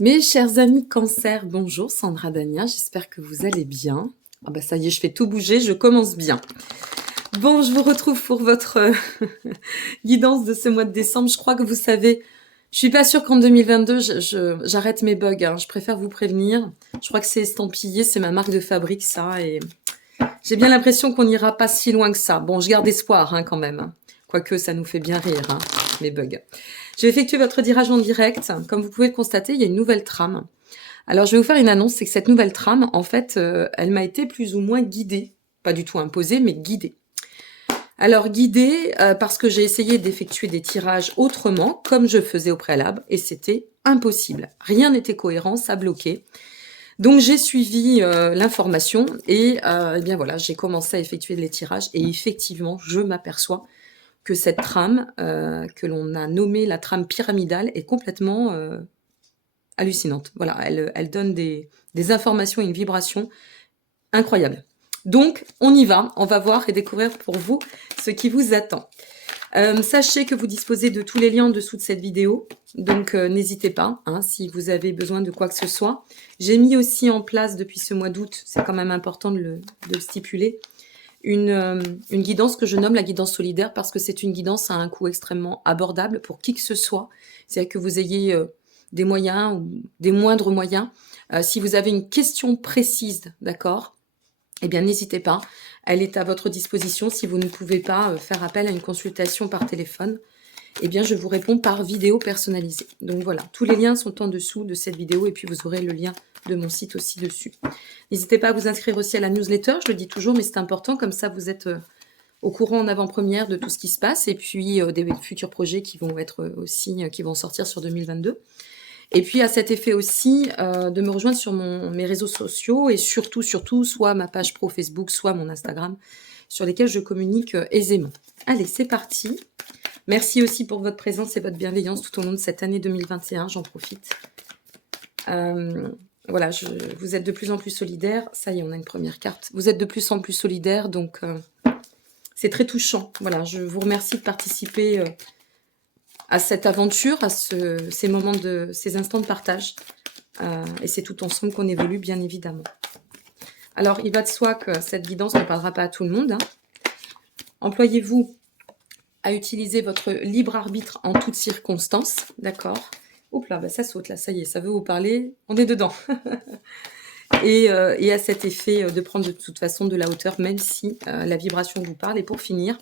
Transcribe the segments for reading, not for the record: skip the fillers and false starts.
Mes chers amis Cancer, bonjour, Sandra Dania, j'espère que vous allez bien. Ah bah ça y est, je fais tout bouger, je commence bien. Bon, je vous retrouve pour votre guidance de ce mois de décembre. Je crois que vous savez, je suis pas sûre qu'en 2022, j'arrête mes bugs, hein. Je préfère vous prévenir. Je crois que c'est estampillé, c'est ma marque de fabrique, ça, et j'ai bien l'impression qu'on n'ira pas si loin que ça. Bon, je garde espoir, hein, quand même. Quoique, ça nous fait bien rire, hein, mes bugs. Je vais effectuer votre tirage en direct. Comme vous pouvez le constater, il y a une nouvelle trame. Alors, je vais vous faire une annonce, c'est que cette nouvelle trame, en fait, elle m'a été plus ou moins guidée. Pas du tout imposée, mais guidée. Alors, guidée parce que j'ai essayé d'effectuer des tirages autrement, comme je faisais au préalable, et c'était impossible. Rien n'était cohérent, ça bloquait. Donc, j'ai suivi l'information et eh bien voilà, j'ai commencé à effectuer les tirages et effectivement, je m'aperçois que cette trame, que l'on a nommée la trame pyramidale, est complètement hallucinante. Voilà, elle donne des informations et une vibration incroyable. Donc, on y va, on va voir et découvrir pour vous ce qui vous attend. Sachez que vous disposez de tous les liens en dessous de cette vidéo, donc n'hésitez pas, hein, si vous avez besoin de quoi que ce soit. J'ai mis aussi en place depuis ce mois d'août, c'est quand même important de le stipuler, une guidance que je nomme la guidance solidaire parce que c'est une guidance à un coût extrêmement abordable pour qui que ce soit. C'est-à-dire que vous ayez des moyens ou des moindres moyens. Si vous avez une question précise, d'accord, eh bien n'hésitez pas. Elle est à votre disposition. Si vous ne pouvez pas faire appel à une consultation par téléphone, eh bien je vous réponds par vidéo personnalisée. Donc voilà, tous les liens sont en dessous de cette vidéo et puis vous aurez le lien de mon site aussi dessus. N'hésitez pas à vous inscrire aussi à la newsletter, je le dis toujours, mais c'est important, comme ça vous êtes au courant en avant-première de tout ce qui se passe et puis des futurs projets qui vont être aussi, qui vont sortir sur 2022. Et puis à cet effet aussi de me rejoindre sur mes réseaux sociaux et surtout, soit ma page pro Facebook, soit mon Instagram, sur lesquels je communique aisément. Allez, c'est parti. Merci aussi pour votre présence et votre bienveillance tout au long de cette année 2021, j'en profite. Voilà, vous êtes de plus en plus solidaires. Ça y est, on a une première carte. Vous êtes de plus en plus solidaires, donc c'est très touchant. Voilà, je vous remercie de participer à cette aventure, à ces moments ces instants de partage. Et c'est tout ensemble qu'on évolue, bien évidemment. Alors, il va de soi que cette guidance ne parlera pas à tout le monde, hein. Employez-vous à utiliser votre libre arbitre en toutes circonstances, d'accord? Oups là, bah ça saute là, ça y est, ça veut vous parler, on est dedans. et à cet effet de prendre de toute façon de la hauteur, même si la vibration vous parle. Et pour finir,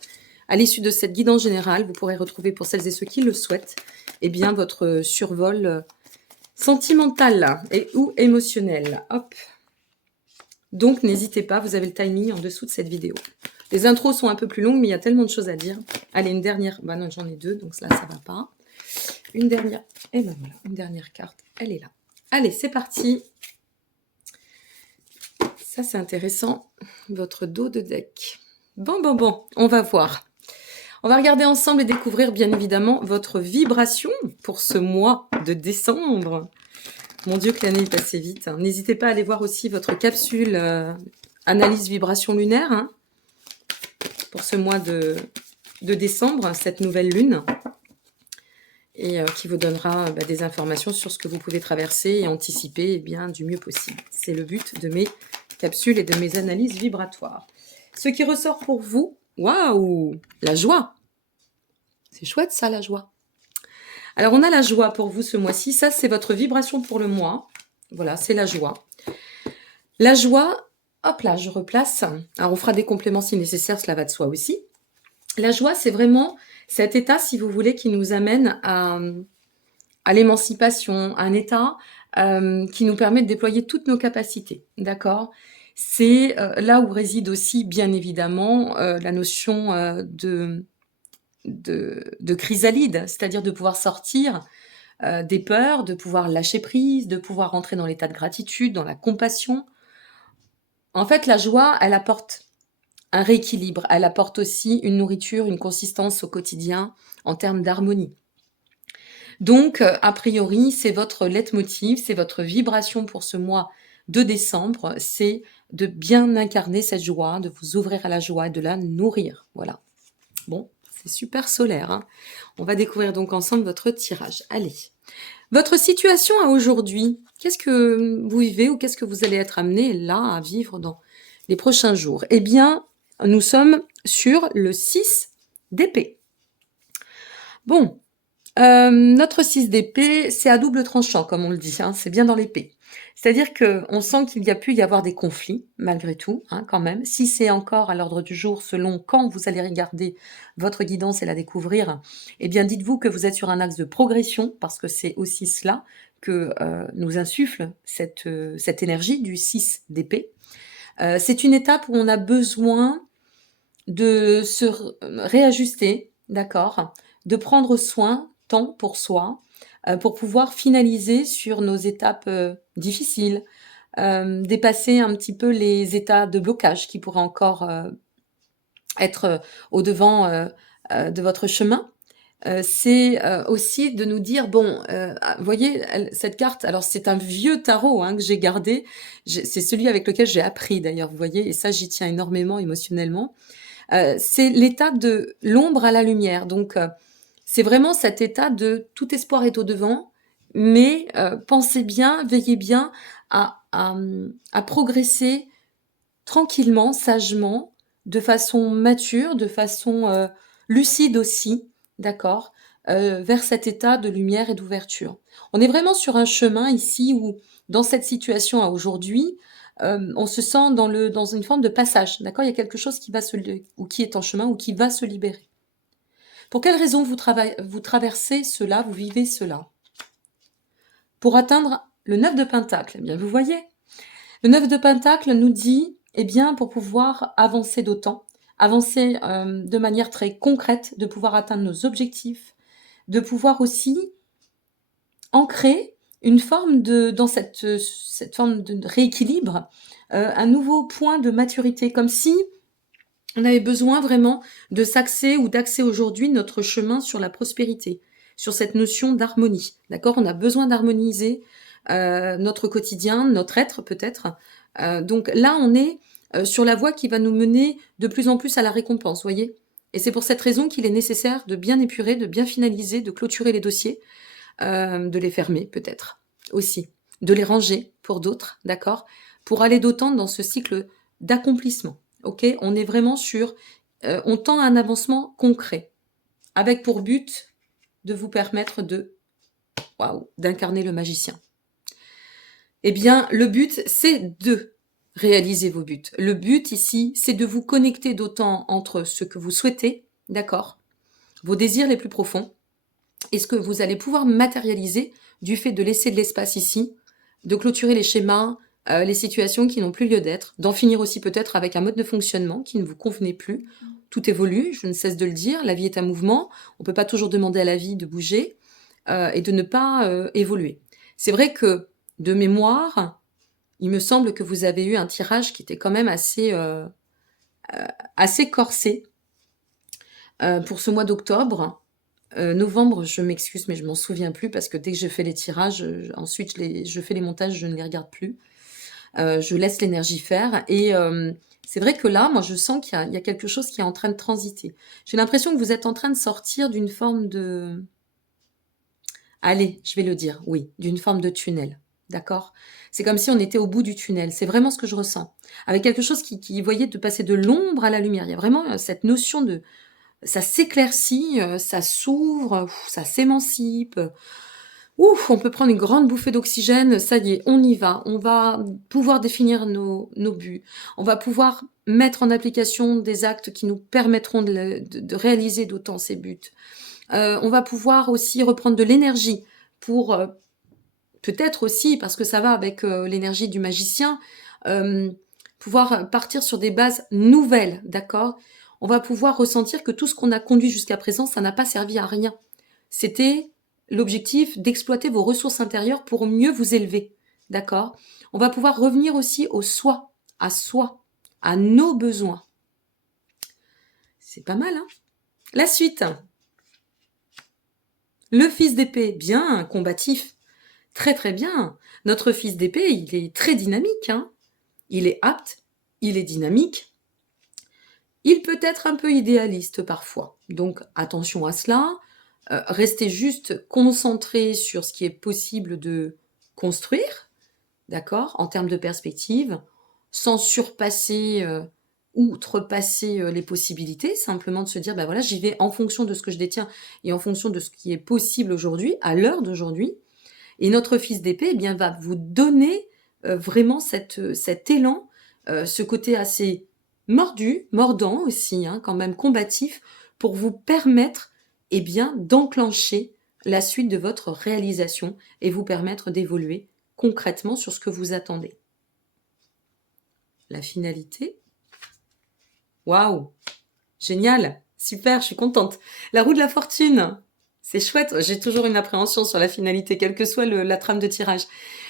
à l'issue de cette guidance générale, vous pourrez retrouver, pour celles et ceux qui le souhaitent, eh bien, votre survol sentimental et ou émotionnel. Hop. Donc, n'hésitez pas, vous avez le timing en dessous de cette vidéo. Les intros sont un peu plus longues, mais il y a tellement de choses à dire. Allez, une dernière. Bah non, j'en ai deux, donc là, ça va pas. Une dernière. Et ben voilà, une dernière carte. Elle est là. Allez, c'est parti. Ça, c'est intéressant. Votre dos de deck. Bon, on va voir. On va regarder ensemble et découvrir, bien évidemment, votre vibration pour ce mois de décembre. Mon Dieu, que l'année est passée vite. N'hésitez pas à aller voir aussi votre capsule analyse vibration lunaire, hein, pour ce mois de décembre, cette nouvelle lune, et qui vous donnera des informations sur ce que vous pouvez traverser et anticiper bien, du mieux possible. C'est le but de mes capsules et de mes analyses vibratoires. Ce qui ressort pour vous, waouh, la joie. C'est chouette ça, la joie. Alors, on a la joie pour vous ce mois-ci. Ça, c'est votre vibration pour le mois. Voilà, c'est la joie. La joie, hop là, je replace. Alors, on fera des compléments si nécessaire, cela va de soi aussi. La joie, c'est vraiment cet état, si vous voulez, qui nous amène à l'émancipation, un état qui nous permet de déployer toutes nos capacités. D'accord ? C'est là où réside aussi, bien évidemment, la notion de chrysalide, c'est-à-dire de pouvoir sortir des peurs, de pouvoir lâcher prise, de pouvoir rentrer dans l'état de gratitude, dans la compassion. En fait, la joie, elle apporte un rééquilibre, elle apporte aussi une nourriture, une consistance au quotidien en termes d'harmonie. Donc, a priori, c'est votre leitmotiv, c'est votre vibration pour ce mois de décembre, c'est de bien incarner cette joie, de vous ouvrir à la joie et de la nourrir. Voilà. Bon, c'est super solaire, hein. On va découvrir donc ensemble votre tirage. Allez, Votre situation à aujourd'hui, qu'est-ce que vous vivez ou qu'est-ce que vous allez être amené là à vivre dans les prochains jours? Eh bien, nous sommes sur le 6 d'épée. Bon, notre 6 d'épée, c'est à double tranchant, comme on le dit, hein, c'est bien dans l'épée. C'est-à-dire qu'on sent qu'il y a pu y avoir des conflits, malgré tout, hein, quand même. Si c'est encore à l'ordre du jour, selon quand vous allez regarder votre guidance et la découvrir, eh bien, dites-vous que vous êtes sur un axe de progression, parce que c'est aussi cela que nous insuffle cette énergie du 6 d'épée. C'est une étape où on a besoin de se réajuster, d'accord, de prendre soin, temps pour soi, pour pouvoir finaliser sur nos étapes difficiles, dépasser un petit peu les états de blocage qui pourraient encore être au devant de votre chemin. C'est aussi de nous dire, bon, vous voyez, cette carte, alors c'est un vieux tarot hein, que j'ai gardé, c'est celui avec lequel j'ai appris d'ailleurs, vous voyez, et ça j'y tiens énormément émotionnellement. C'est l'état de l'ombre à la lumière. Donc, c'est vraiment cet état de tout espoir est au devant, mais pensez bien, veillez bien à progresser tranquillement, sagement, de façon mature, de façon lucide aussi, d'accord, vers cet état de lumière et d'ouverture. On est vraiment sur un chemin ici où, dans cette situation à aujourd'hui, on se sent dans une forme de passage, d'accord. Il y a quelque chose qui va ou qui est en chemin ou qui va se libérer. Pour quelle raison vous traversez cela, vous vivez cela? Pour atteindre le 9 de Pentacle, eh bien vous voyez, le 9 de Pentacle nous dit, eh bien, pour pouvoir avancer d'autant, avancer de manière très concrète, de pouvoir atteindre nos objectifs, de pouvoir aussi ancrer une forme dans cette forme de rééquilibre, un nouveau point de maturité, comme si on avait besoin vraiment de s'axer ou d'axer aujourd'hui notre chemin sur la prospérité, sur cette notion d'harmonie. D'accord? On a besoin d'harmoniser notre quotidien, notre être peut-être. Donc là, on est sur la voie qui va nous mener de plus en plus à la récompense, voyez? Et c'est pour cette raison qu'il est nécessaire de bien épurer, de bien finaliser, de clôturer les dossiers, de les fermer peut-être aussi, de les ranger pour d'autres, d'accord? Pour aller d'autant dans ce cycle d'accomplissement. Ok, on est vraiment sur, on tend à un avancement concret, avec pour but de vous permettre waouh, d'incarner le magicien. Eh bien, le but, c'est de réaliser vos buts. Le but ici, c'est de vous connecter d'autant entre ce que vous souhaitez, d'accord, vos désirs les plus profonds, et ce que vous allez pouvoir matérialiser du fait de laisser de l'espace ici, de clôturer les schémas, les situations qui n'ont plus lieu d'être, d'en finir aussi peut-être avec un mode de fonctionnement qui ne vous convenait plus. Tout évolue, je ne cesse de le dire, la vie est un mouvement, on ne peut pas toujours demander à la vie de bouger et de ne pas évoluer. C'est vrai que, de mémoire, il me semble que vous avez eu un tirage qui était quand même assez corsé pour ce mois d'octobre. Novembre, je m'excuse, mais je m'en souviens plus parce que dès que je fais les tirages, ensuite je fais les montages, je ne les regarde plus. Je laisse l'énergie faire et c'est vrai que là, moi, je sens qu'il y a quelque chose qui est en train de transiter. J'ai l'impression que vous êtes en train de sortir d'une forme de... Allez, je vais le dire, oui, d'une forme de tunnel, d'accord? C'est comme si on était au bout du tunnel, c'est vraiment ce que je ressens. Avec quelque chose qui voyait de passer de l'ombre à la lumière. Il y a vraiment cette notion de ça s'éclaircit, ça s'ouvre, ça s'émancipe. Ouf, on peut prendre une grande bouffée d'oxygène, ça y est, on y va. On va pouvoir définir nos buts. On va pouvoir mettre en application des actes qui nous permettront de réaliser d'autant ces buts. On va pouvoir aussi reprendre de l'énergie pour peut-être aussi, parce que ça va avec l'énergie du magicien, pouvoir partir sur des bases nouvelles, d'accord? On va pouvoir ressentir que tout ce qu'on a conduit jusqu'à présent, ça n'a pas servi à rien. C'était l'objectif d'exploiter vos ressources intérieures pour mieux vous élever, d'accord? On va pouvoir revenir aussi au soi, à nos besoins. C'est pas mal, hein? La suite. Le fils d'épée, bien, combatif. Très très bien. Notre fils d'épée, il est très dynamique, hein? Il est apte, il est dynamique. Il peut être un peu idéaliste parfois. Donc attention à cela. restez juste concentré sur ce qui est possible de construire, d'accord, en termes de perspective, sans surpasser, outrepasser, les possibilités, simplement de se dire: «Bah, voilà, j'y vais en fonction de ce que je détiens et en fonction de ce qui est possible aujourd'hui, à l'heure d'aujourd'hui». Et notre fils d'épée, eh bien, va vous donner, vraiment cet élan, ce côté assez mordant aussi, hein, quand même combatif, pour vous permettre, eh bien, d'enclencher la suite de votre réalisation et vous permettre d'évoluer concrètement sur ce que vous attendez. La finalité? Waouh! Génial! Super, je suis contente. La roue de la fortune! C'est chouette, j'ai toujours une appréhension sur la finalité, quelle que soit la trame de tirage.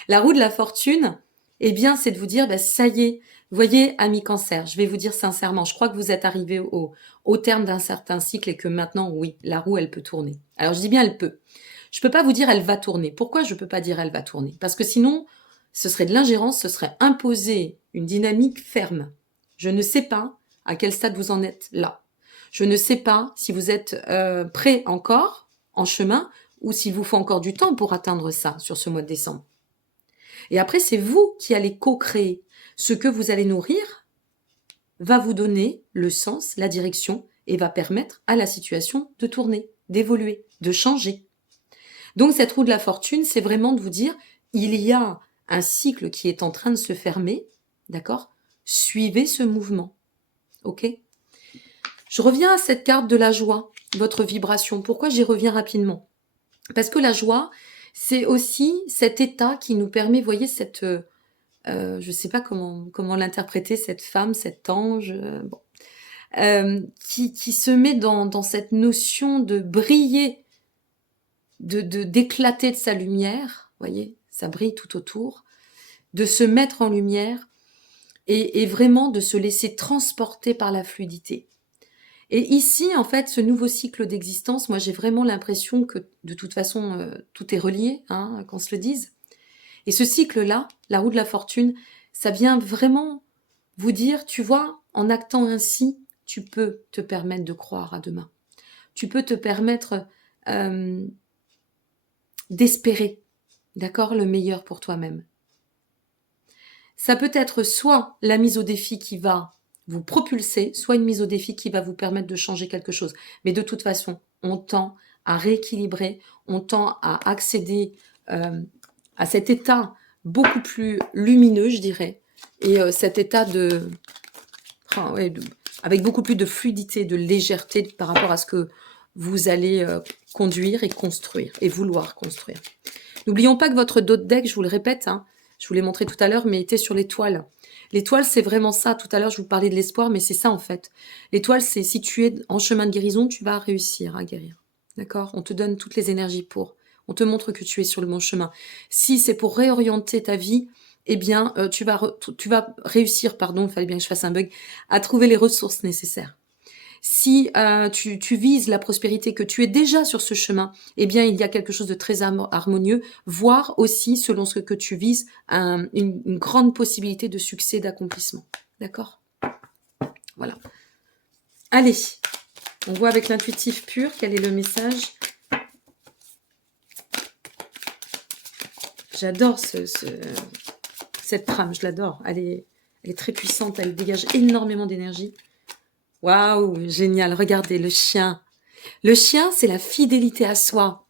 La roue de la fortune, eh bien, c'est de vous dire, bah, ça y est, vous voyez, ami Cancer, je vais vous dire sincèrement, je crois que vous êtes arrivé au terme d'un certain cycle et que maintenant, oui, la roue, elle peut tourner. Alors, je dis bien elle peut. Je peux pas vous dire elle va tourner. Pourquoi je peux pas dire elle va tourner? Parce que sinon, ce serait de l'ingérence, ce serait imposer une dynamique ferme. Je ne sais pas à quel stade vous en êtes là. Je ne sais pas si vous êtes prêt encore en chemin ou s'il vous faut encore du temps pour atteindre ça sur ce mois de décembre. Et après, c'est vous qui allez co-créer. Ce que vous allez nourrir va vous donner le sens, la direction et va permettre à la situation de tourner, d'évoluer, de changer. Donc cette roue de la fortune, c'est vraiment de vous dire, il y a un cycle qui est en train de se fermer, d'accord? Suivez ce mouvement, ok? Je reviens à cette carte de la joie, votre vibration. Pourquoi j'y reviens rapidement? Parce que la joie, c'est aussi cet état qui nous permet, vous voyez, je ne sais pas comment l'interpréter, cette femme, cet ange, bon, qui se met dans cette notion de briller, d'éclater de sa lumière, vous voyez, ça brille tout autour, de se mettre en lumière et vraiment de se laisser transporter par la fluidité. Et ici, en fait, ce nouveau cycle d'existence, moi j'ai vraiment l'impression que de toute façon, tout est relié, hein, qu'on se le dise. Et ce cycle-là, la roue de la fortune, ça vient vraiment vous dire, tu vois, en actant ainsi, tu peux te permettre de croire à demain. Tu peux te permettre d'espérer, d'accord, le meilleur pour toi-même. Ça peut être soit la mise au défi qui va vous propulser, soit une mise au défi qui va vous permettre de changer quelque chose. Mais de toute façon, on tend à rééquilibrer, on tend à accéder à cet état beaucoup plus lumineux, je dirais, et cet état avec beaucoup plus de fluidité, de légèreté par rapport à ce que vous allez conduire et construire, et vouloir construire. N'oublions pas que votre dos de deck, je vous le répète, hein, je vous l'ai montré tout à l'heure, mais était sur l'étoile. L'étoile, c'est vraiment ça. Tout à l'heure, je vous parlais de l'espoir, mais c'est ça en fait. L'étoile, c'est si tu es en chemin de guérison, tu vas réussir à guérir. D'accord? On te donne toutes les énergies pour. On te montre que tu es sur le bon chemin. Si c'est pour réorienter ta vie, eh bien, tu vas réussir, pardon, il fallait bien que je fasse un bug, à trouver les ressources nécessaires. Si tu vises la prospérité, que tu es déjà sur ce chemin, eh bien, il y a quelque chose de très harmonieux, voire aussi, selon ce que tu vises, une grande possibilité de succès, d'accomplissement. D'accord? Voilà. Allez, on voit avec l'intuitif pur quel est le message. J'adore cette trame, je l'adore. Elle est très puissante, elle dégage énormément d'énergie. Waouh, génial. Regardez, le chien. Le chien, c'est la fidélité à soi.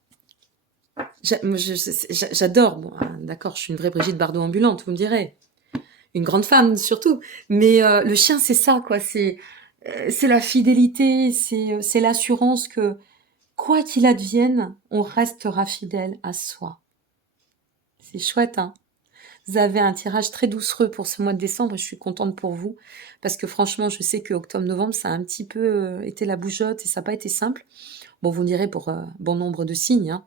J'adore. Bon, d'accord, je suis une vraie Brigitte Bardot ambulante, vous me direz. Une grande femme, surtout. Mais le chien, c'est ça, quoi. C'est la fidélité, c'est l'assurance que, quoi qu'il advienne, on restera fidèle à soi. C'est chouette, hein. Vous avez un tirage très doucereux pour ce mois de décembre et je suis contente pour vous parce que franchement, je sais que octobre-novembre, ça a un petit peu été la bougeotte et ça n'a pas été simple. Bon, vous me direz pour bon nombre de signes, hein,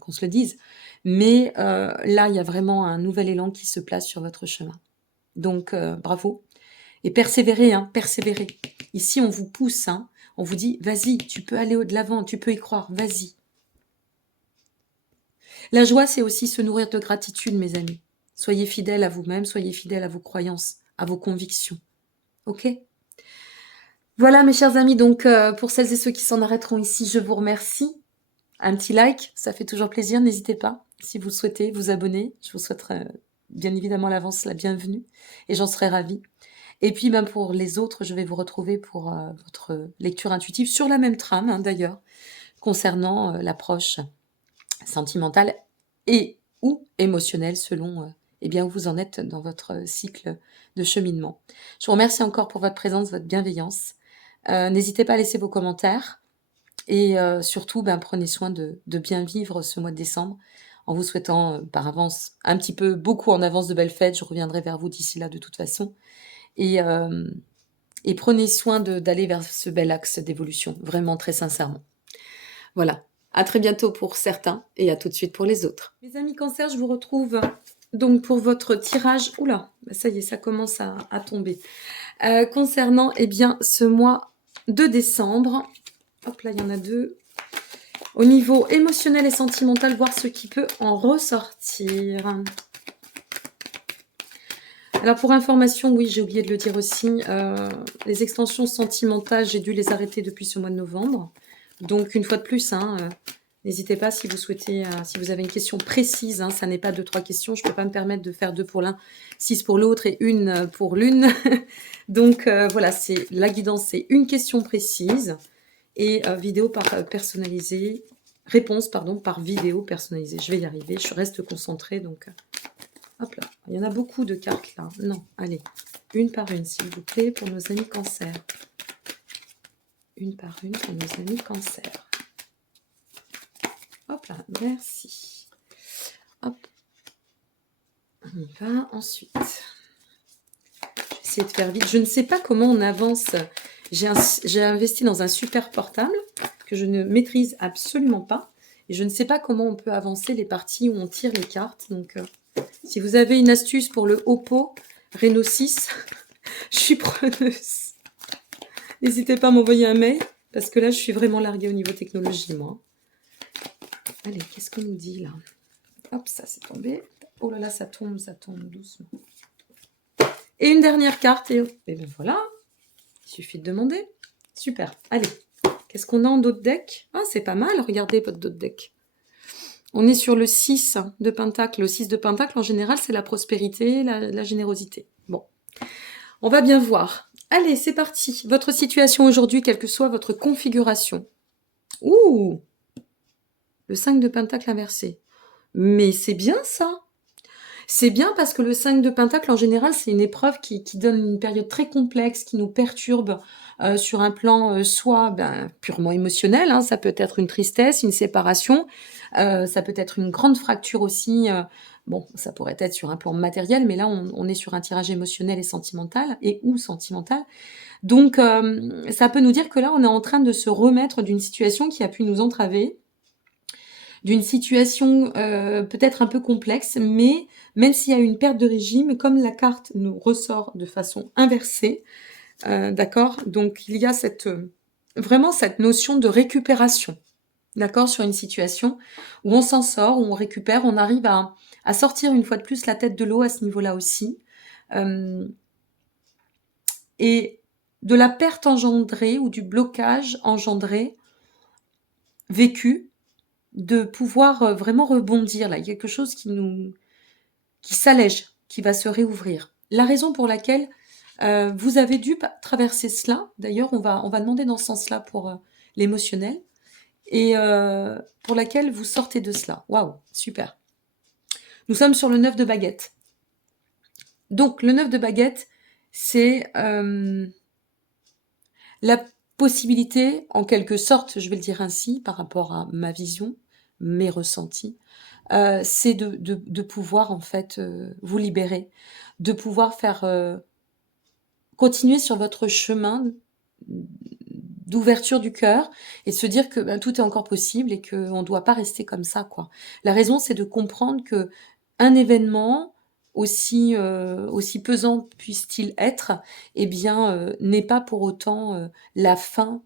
qu'on se le dise. Mais là, il y a vraiment un nouvel élan qui se place sur votre chemin. Donc, bravo. Et persévérez, hein, persévérez. Ici, on vous pousse, hein, on vous dit, vas-y, tu peux aller de l'avant, tu peux y croire, vas-y. La joie, c'est aussi se nourrir de gratitude, mes amis. Soyez fidèles à vous-même, soyez fidèles à vos croyances, à vos convictions. Ok? Voilà, mes chers amis, donc pour celles et ceux qui s'en arrêteront ici, je vous remercie. un petit like, ça fait toujours plaisir, n'hésitez pas. Si vous souhaitez vous abonner, je vous souhaiterais bien évidemment à l'avance la bienvenue et j'en serais ravie. Et puis ben, pour les autres, je vais vous retrouver pour votre lecture intuitive sur la même trame hein, d'ailleurs, concernant l'approche sentimentale et ou émotionnelle selon eh bien, où vous en êtes dans votre cycle de cheminement. Je vous remercie encore pour votre présence, votre bienveillance. N'hésitez pas à laisser vos commentaires et surtout, ben, prenez soin de bien vivre ce mois de décembre en vous souhaitant par avance, un petit peu, beaucoup en avance de belles fêtes. Je reviendrai vers vous d'ici là de toute façon. Et prenez soin d'aller vers ce bel axe d'évolution, vraiment très sincèrement. Voilà, à très bientôt pour certains et à tout de suite pour les autres. Mes amis Cancer, je vous retrouve donc pour votre tirage. Oula, ça y est, ça commence à tomber. Concernant eh bien, ce mois de décembre, hop là, il y en a deux. Au niveau émotionnel et sentimental, voir ce qui peut en ressortir. Alors pour information, oui, j'ai oublié de le dire aussi, les extensions sentimentales, j'ai dû les arrêter depuis ce mois de novembre. Donc une fois de plus, hein, n'hésitez pas si vous souhaitez, si vous avez une question précise, hein, ça n'est pas 2-3 questions, je ne peux pas me permettre de faire 2 pour l'un, 6 pour l'autre et 1 pour l'une. Donc voilà, c'est la guidance, c'est une question précise et vidéo par personnalisée, réponse pardon par vidéo personnalisée. Je vais y arriver, je reste concentrée donc. Hop là, il y en a beaucoup de cartes là. Non, allez, une par une s'il vous plaît pour nos amis Cancer. Une par une pour nos amis Cancer. Hop là, merci. Hop. On y va ensuite. Je vais essayer de faire vite. Je ne sais pas comment on avance. J'ai investi dans un super portable que je ne maîtrise absolument pas. Et je ne sais pas comment on peut avancer les parties où on tire les cartes. Donc, si vous avez une astuce pour le Oppo Reno 6, je suis preneuse. N'hésitez pas à m'envoyer un mail, parce que là, je suis vraiment larguée au niveau technologie, moi. Allez, qu'est-ce qu'on nous dit, là? Hop, ça, c'est tombé. Oh là là, ça tombe doucement. Et une dernière carte, et bien voilà. Il suffit de demander. Super, allez. Qu'est-ce qu'on a en d'autres decks? Ah, c'est pas mal, regardez votre d'autres deck. On est sur le 6 de Pentacle. Le 6 de Pentacle, en général, c'est la prospérité, la générosité. Bon, on va bien voir. Allez, c'est parti. Votre situation aujourd'hui, quelle que soit votre configuration. Ouh, le 5 de Pentacle inversé. Mais c'est bien ça. C'est bien parce que le 5 de Pentacle, en général, c'est une épreuve qui donne une période très complexe, qui nous perturbe sur un plan soit purement émotionnel, hein, ça peut être une tristesse, une séparation, ça peut être une grande fracture aussi, bon, ça pourrait être sur un plan matériel, mais là, on est sur un tirage émotionnel et sentimental, et ou sentimental. Donc, ça peut nous dire que là, on est en train de se remettre d'une situation qui a pu nous entraver, d'une situation peut-être un peu complexe, mais même s'il y a une perte de régime, comme la carte nous ressort de façon inversée, d'accord? Donc il y a vraiment cette notion de récupération, d'accord? Sur une situation où on s'en sort, où on récupère, on arrive à sortir une fois de plus la tête de l'eau à ce niveau-là aussi. Et de la perte engendrée ou du blocage engendré, vécu, de pouvoir vraiment rebondir. Là, il y a quelque chose qui s'allège, qui va se réouvrir. La raison pour laquelle vous avez dû traverser cela, d'ailleurs, on va demander dans ce sens-là pour l'émotionnel, et pour laquelle vous sortez de cela. Waouh, super. Nous sommes sur le 9 de baguette. Donc, le 9 de baguette, c'est la possibilité, en quelque sorte, je vais le dire ainsi, par rapport à ma vision, mes ressentis, c'est de pouvoir en fait vous libérer, de pouvoir faire continuer sur votre chemin d'ouverture du cœur et se dire que tout est encore possible et qu'on ne doit pas rester comme ça, quoi. La raison, c'est de comprendre que un événement, aussi pesant puisse-t-il être, eh bien, n'est pas pour autant la fin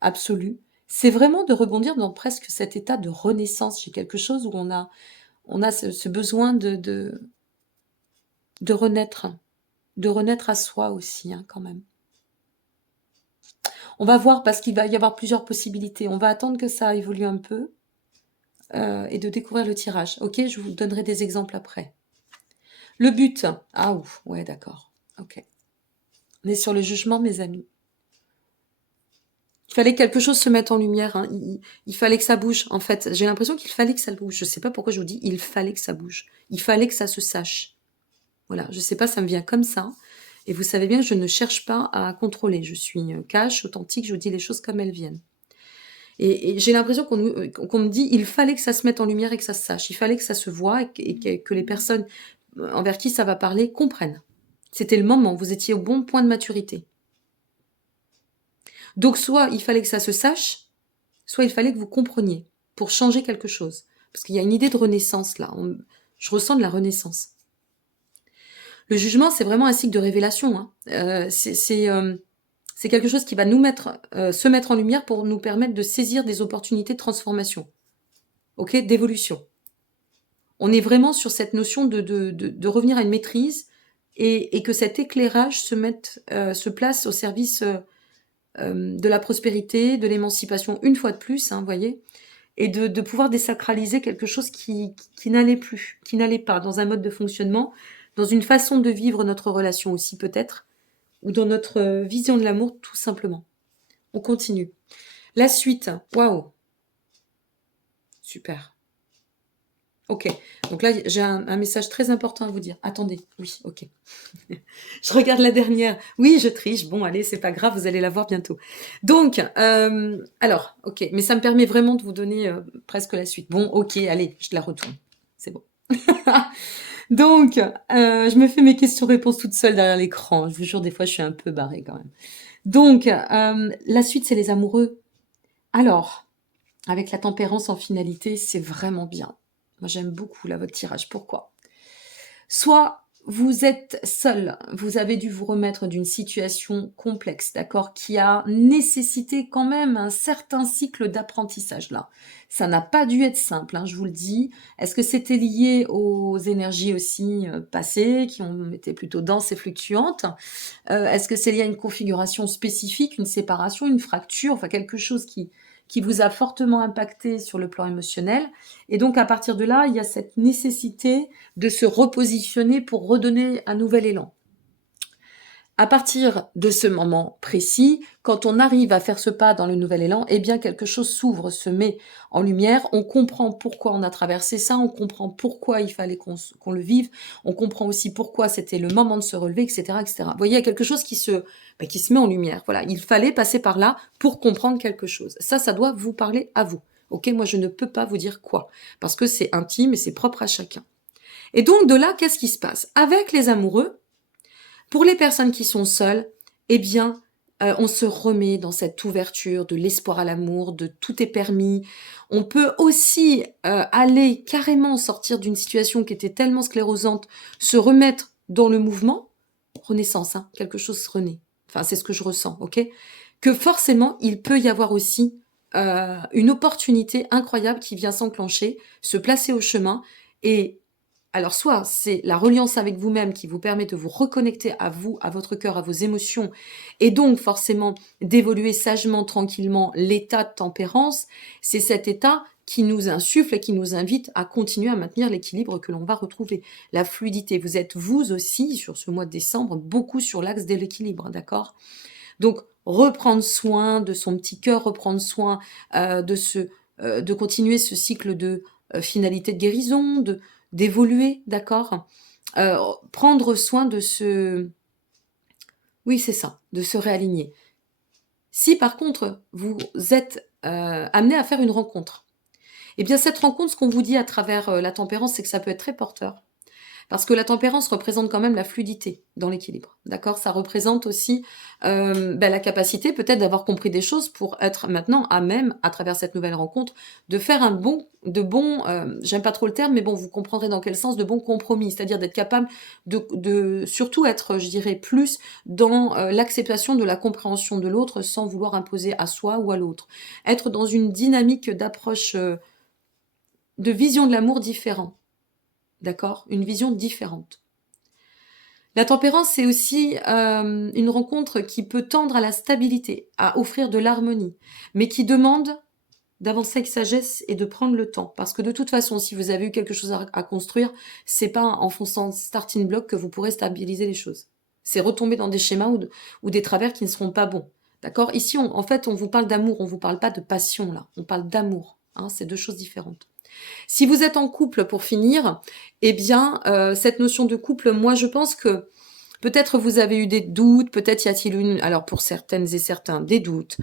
absolue. C'est vraiment de rebondir dans presque cet état de renaissance. J'ai quelque chose où on a ce besoin de renaître à soi aussi, hein, quand même. On va voir parce qu'il va y avoir plusieurs possibilités. On va attendre que ça évolue un peu et de découvrir le tirage. Ok, je vous donnerai des exemples après. Le but. Ah ouf, ouais, d'accord. Ok. On est sur le jugement, mes amis. Il fallait que quelque chose se mette en lumière. Hein. Il fallait que ça bouge. En fait, j'ai l'impression qu'il fallait que ça bouge. Je ne sais pas pourquoi je vous dis il fallait que ça bouge. Il fallait que ça se sache. Voilà, je ne sais pas, ça me vient comme ça. Et vous savez bien que je ne cherche pas à contrôler. Je suis cash, authentique, je vous dis les choses comme elles viennent. Et j'ai l'impression qu'on me dit il fallait que ça se mette en lumière et que ça se sache. Il fallait que ça se voie et que les personnes envers qui ça va parler comprennent. C'était le moment, vous étiez au bon point de maturité. Donc soit il fallait que ça se sache, soit il fallait que vous compreniez pour changer quelque chose. Parce qu'il y a une idée de renaissance là. Je ressens de la renaissance. Le jugement, c'est vraiment un cycle de révélation. Hein. C'est quelque chose qui va se mettre en lumière pour nous permettre de saisir des opportunités de transformation, d'évolution. On est vraiment sur cette notion de revenir à une maîtrise et que cet éclairage se place au service de la prospérité, de l'émancipation, une fois de plus, vous voyez, et de pouvoir désacraliser quelque chose qui n'allait plus, qui n'allait pas dans un mode de fonctionnement, dans une façon de vivre notre relation aussi peut-être, ou dans notre vision de l'amour tout simplement. On continue. La suite, waouh, super. Ok, donc là j'ai un message très important à vous dire. Attendez, oui, ok. Je regarde la dernière. Oui, je triche. Bon, allez, c'est pas grave, vous allez la voir bientôt. Donc, alors, ok, mais ça me permet vraiment de vous donner presque la suite. Bon, ok, allez, je la retourne. C'est bon. Donc, je me fais mes questions-réponses toute seule derrière l'écran. Je vous jure, des fois, je suis un peu barrée quand même. Donc, la suite, c'est les amoureux. Alors, avec la tempérance en finalité, c'est vraiment bien. Moi, j'aime beaucoup là votre tirage. Pourquoi ? Soit vous êtes seul, vous avez dû vous remettre d'une situation complexe, d'accord, qui a nécessité quand même un certain cycle d'apprentissage là. Ça n'a pas dû être simple, hein, je vous le dis. Est-ce que c'était lié aux énergies aussi passées, qui ont été plutôt denses et fluctuantes ? Est-ce que c'est lié à une configuration spécifique, une séparation, une fracture, enfin quelque chose qui vous a fortement impacté sur le plan émotionnel. Et donc, à partir de là, il y a cette nécessité de se repositionner pour redonner un nouvel élan. À partir de ce moment précis, quand on arrive à faire ce pas dans le nouvel élan, eh bien quelque chose s'ouvre, se met en lumière, on comprend pourquoi on a traversé ça, on comprend pourquoi il fallait qu'on le vive, on comprend aussi pourquoi c'était le moment de se relever, etc., etc. Vous voyez, il y a quelque chose qui se met en lumière. Voilà, il fallait passer par là pour comprendre quelque chose. Ça doit vous parler à vous. Ok, moi je ne peux pas vous dire quoi, parce que c'est intime et c'est propre à chacun. Et donc de là, qu'est-ce qui se passe ? Avec les amoureux, pour les personnes qui sont seules, eh bien, on se remet dans cette ouverture de l'espoir à l'amour, de tout est permis. On peut aussi aller carrément sortir d'une situation qui était tellement sclérosante, se remettre dans le mouvement, renaissance, hein, quelque chose renaît. Enfin, c'est ce que je ressens, ok ? Que forcément, il peut y avoir aussi une opportunité incroyable qui vient s'enclencher, se placer au chemin et alors, soit c'est la reliance avec vous-même qui vous permet de vous reconnecter à vous, à votre cœur, à vos émotions, et donc forcément d'évoluer sagement, tranquillement l'état de tempérance. C'est cet état qui nous insuffle et qui nous invite à continuer à maintenir l'équilibre que l'on va retrouver. La fluidité. Vous êtes vous aussi, sur ce mois de décembre, beaucoup sur l'axe de l'équilibre, d'accord ? Donc, reprendre soin de son petit cœur, reprendre soin de continuer ce cycle de finalité de guérison, d'évoluer, d'accord ? Prendre soin de oui, c'est ça, de se réaligner. Si par contre, vous êtes amené à faire une rencontre, eh bien cette rencontre, ce qu'on vous dit à travers la tempérance, c'est que ça peut être très porteur. Parce que la tempérance représente quand même la fluidité dans l'équilibre, d'accord ? Ça représente aussi la capacité peut-être d'avoir compris des choses pour être maintenant à même, à travers cette nouvelle rencontre, de faire j'aime pas trop le terme, mais bon, vous comprendrez dans quel sens, de bons compromis, c'est-à-dire d'être capable de surtout être, je dirais, plus dans l'acceptation de la compréhension de l'autre sans vouloir imposer à soi ou à l'autre. Être dans une dynamique d'approche, de vision de l'amour différent. D'accord ? Une vision différente. La tempérance, c'est aussi une rencontre qui peut tendre à la stabilité, à offrir de l'harmonie, mais qui demande d'avancer avec sagesse et de prendre le temps. Parce que de toute façon, si vous avez eu quelque chose à construire, c'est pas en fonçant starting block que vous pourrez stabiliser les choses. C'est retomber dans des schémas ou des travers qui ne seront pas bons. D'accord? Ici, en fait, on vous parle d'amour, on vous parle pas de passion, là. On parle d'amour. Hein, c'est deux choses différentes. Si vous êtes en couple, pour finir, eh bien, cette notion de couple, moi, je pense que peut-être vous avez eu des doutes, peut-être y a-t-il alors pour certaines et certains, des doutes.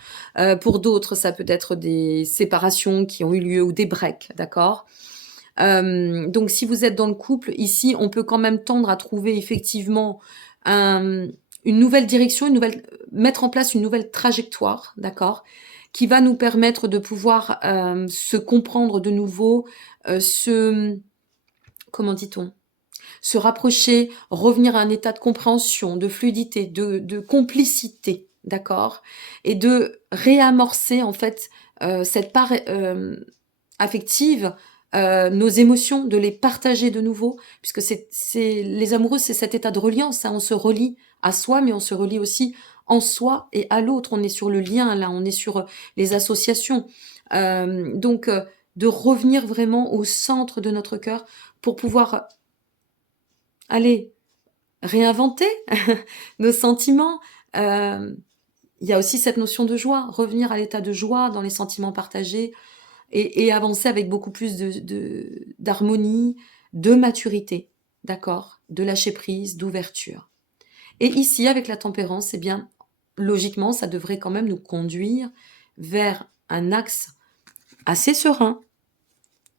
Pour d'autres, ça peut être des séparations qui ont eu lieu ou des breaks, d'accord? Donc si vous êtes dans le couple, ici, on peut quand même tendre à trouver effectivement une nouvelle direction, mettre en place une nouvelle trajectoire, d'accord? Qui va nous permettre de pouvoir se comprendre de nouveau, comment dit-on? Se rapprocher, revenir à un état de compréhension, de fluidité, de complicité, d'accord? Et de réamorcer en fait cette part affective, nos émotions, de les partager de nouveau, puisque c'est les amoureux, c'est cet état de reliance, hein, on se relie à soi, mais on se relie aussi en soi et à l'autre. On est sur le lien là, on est sur les associations. Donc de revenir vraiment au centre de notre cœur pour pouvoir aller réinventer nos sentiments. Il y a aussi cette notion de joie, revenir à l'état de joie dans les sentiments partagés et avancer avec beaucoup plus d'harmonie, de maturité, d'accord, de lâcher prise, d'ouverture. Et ici, avec la tempérance, eh bien, logiquement, ça devrait quand même nous conduire vers un axe assez serein,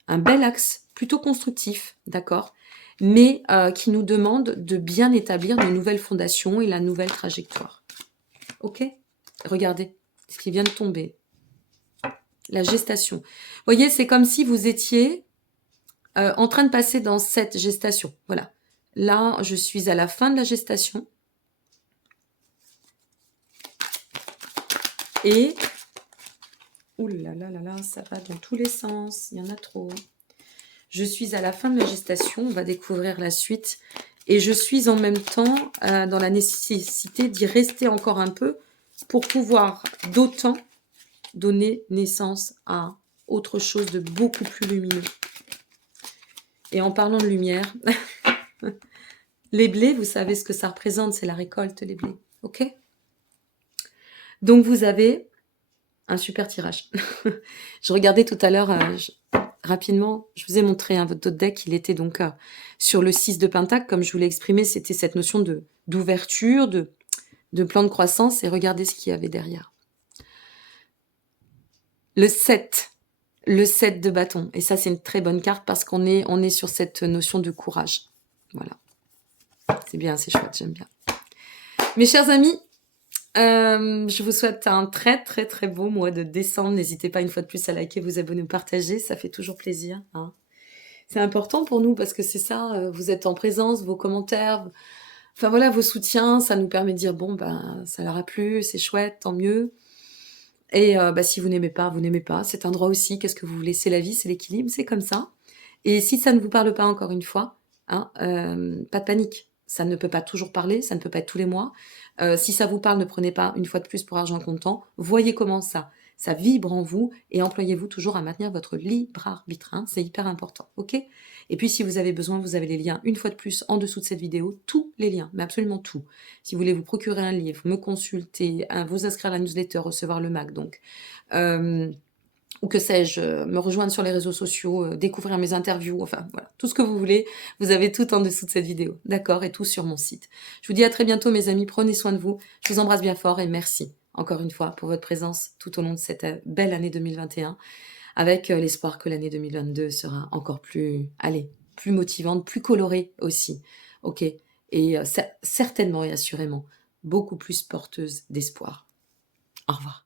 un bel axe, plutôt constructif, d'accord, mais qui nous demande de bien établir de nouvelles fondations et la nouvelle trajectoire. Ok? Regardez ce qui vient de tomber. La gestation. Vous voyez, c'est comme si vous étiez en train de passer dans cette gestation. Voilà. Là, je suis à la fin de la gestation. Et... Ouh là là là là, ça va dans tous les sens. Il y en a trop. Je suis à la fin de la gestation. On va découvrir la suite. Et je suis en même temps dans la nécessité d'y rester encore un peu pour pouvoir d'autant donner naissance à autre chose de beaucoup plus lumineux. Et en parlant de lumière, les blés, vous savez ce que ça représente, c'est la récolte, les blés. Ok? Donc vous avez un super tirage. Je regardais tout à l'heure, rapidement, je vous ai montré votre deck, il était donc sur le 6 de Pentacle, comme je vous l'ai exprimé, c'était cette notion d'ouverture, de plan de croissance, et regardez ce qu'il y avait derrière. Le 7 de bâton, et ça c'est une très bonne carte parce qu'on est sur cette notion de courage. Voilà. C'est bien, c'est chouette, j'aime bien. Mes chers amis, je vous souhaite un très très très beau mois de décembre. N'hésitez pas une fois de plus à liker, vous abonner, partager, ça fait toujours plaisir. Hein. C'est important pour nous parce que c'est ça, vous êtes en présence, vos commentaires, enfin voilà, vos soutiens, ça nous permet de dire bon ben ça leur a plu, c'est chouette, tant mieux. Et si vous n'aimez pas, vous n'aimez pas, c'est un droit aussi. Qu'est-ce que vous voulez? C'est la vie, c'est l'équilibre, c'est comme ça. Et si ça ne vous parle pas encore une fois, hein, pas de panique. Ça ne peut pas toujours parler, ça ne peut pas être tous les mois. Si ça vous parle, ne prenez pas une fois de plus pour argent comptant. Voyez comment ça vibre en vous et employez-vous toujours à maintenir votre libre arbitre. Hein, c'est hyper important, ok? Et puis si vous avez besoin, vous avez les liens une fois de plus en dessous de cette vidéo, tous les liens, mais absolument tout. Si vous voulez vous procurer un livre, me consulter, vous inscrire à la newsletter, recevoir le Mac, donc... ou que sais-je, me rejoindre sur les réseaux sociaux, découvrir mes interviews, enfin voilà, tout ce que vous voulez, vous avez tout en dessous de cette vidéo, d'accord? Et tout sur mon site. Je vous dis à très bientôt mes amis, prenez soin de vous, je vous embrasse bien fort et merci encore une fois pour votre présence tout au long de cette belle année 2021, avec l'espoir que l'année 2022 sera encore plus, plus motivante, plus colorée aussi, ok? Et certainement et assurément beaucoup plus porteuse d'espoir. Au revoir.